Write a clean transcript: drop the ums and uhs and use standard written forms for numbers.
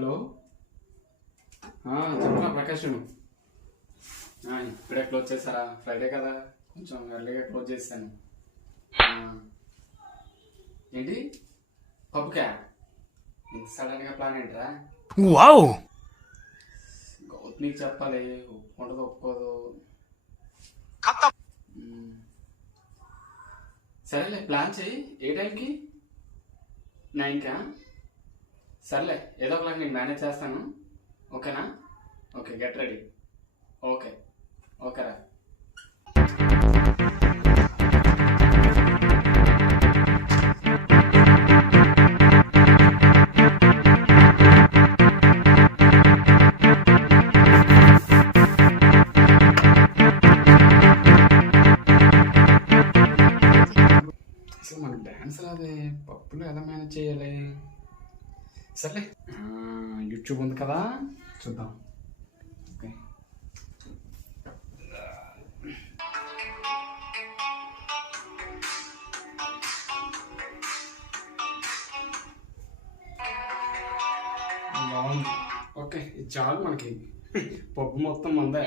Hello, చెప్పనా ప్రకాష్? ఇప్పుడే close చేశారా? ఫ్రైడే కదా, కొంచెం ఎర్లీగా క్లోజ్ చేశాను. ఏంటి పప్పుకా? ఇంత సడన్గా ప్లాన్ ఏంట్రా? వావ్, గౌతమికి చెప్పాలి, ఒప్పుకుంటదో ఒప్పుకోదు. సరేలే, ప్లాన్ చెయ్యి. ఏ టైంకి? 9కా? సర్లే, ఏదో ఒకలాగా నేను మేనేజ్ చేస్తాను. ఓకేనా? Okay, get ready. ఓకే ఓకేరా. అసలు మనకు డ్యాన్స్ రాదే, పప్పులో ఎలా మేనేజ్ చేయాలి? సర్లే, యూట్యూబ్ ఉంది కదా, చూద్దాం. ఓకే, బాగుంది. ఓకే, ఇది చాలు మనకి. పప్పు మొత్తం మందే.